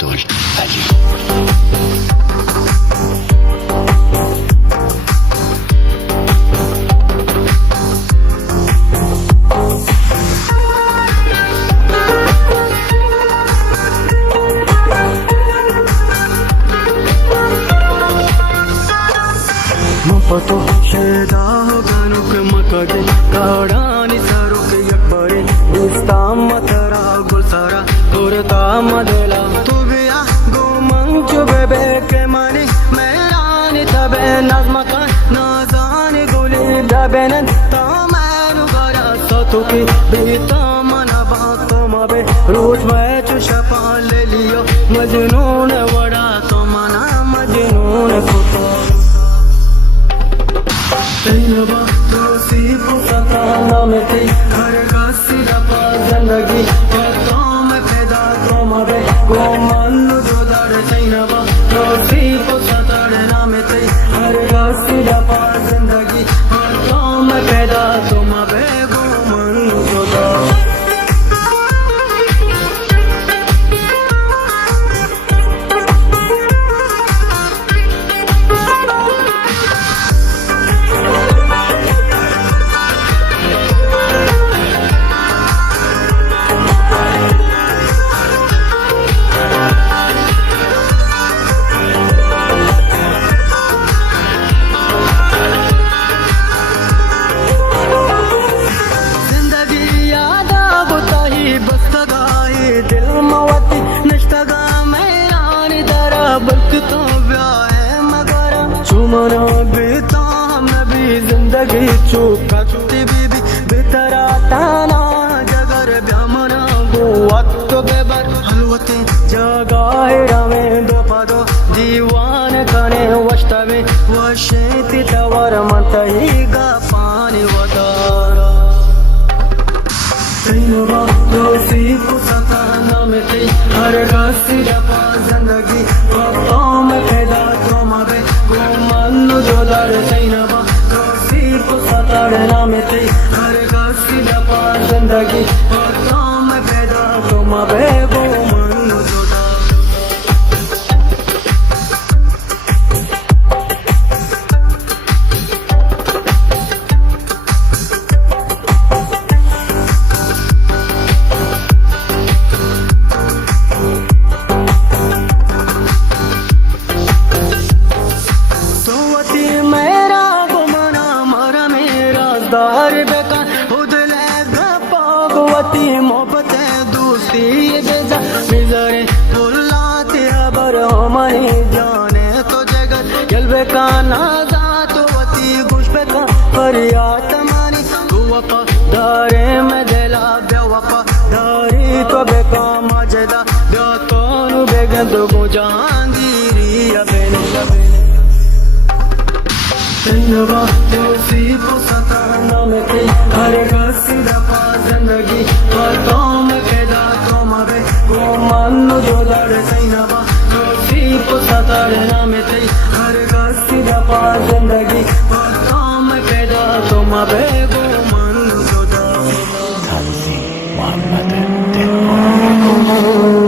Abdul Ali. Mapato sheda ganuk makade kaadani saruk yakbare istam matara gulsara kurta madela tu biya go manchu bebe ke mani merani tabe nazma kan nazani guli dabenan tamanu gara satuki bita mana baaton mabe root mein chusha le liyo majnoon wada to mana majnoon kuto Taiba Tausif सता नाम थी हर का सिरा पा जिंदगी पतों में पैदा तो मबे को मन जो दर तैयबा तौसीफ सता नाम थी हर का सिरा पा जिंदगी पतों में पैदा तो मबे को मन जो दर दिल मवती नश्तगा मैरान दरा बल्क तो ब्याह है मगर चुमना बीता मैं भी जिंदगी चुकती बीबी बेतरा ताना जगर ब्यामना गो वक्त बेबर हलवते जगाहिरा में दो पदो दीवान कने वस्तवे वशेती तवर मतही गा पानी वदारा तैयबा तौसीफ सता नाम थी हर का सिरा पा जिंदगी पतों में पैदा तो मबे को मन जो दर तैयबा तौसीफ सता नाम थी हर का सिरा पा जिंदगी पतों में पैदा तो मबे को मन जो दर दार बेकार उदले गपागवती मोहब्बत दोस्ती बेजा मिजरे बुलाते अबर हमारी जाने तो जगत गलबे का नाजातवती गुशबे का फरियाद मानी वफा दारे में दिला बेवफा दारी तो बेका मजदा दो तो बेगंद गो जहांगीरी अबेने तैयबा तौसीफ सता नाम थी हर का सिरा पा जिंदगी पतों में पैदा तो मबे को मन जो दर तैयबा तौसीफ सता नाम थी हर का सिरा पा जिंदगी पतों में पैदा तो मबे को मन जो दर Mohammed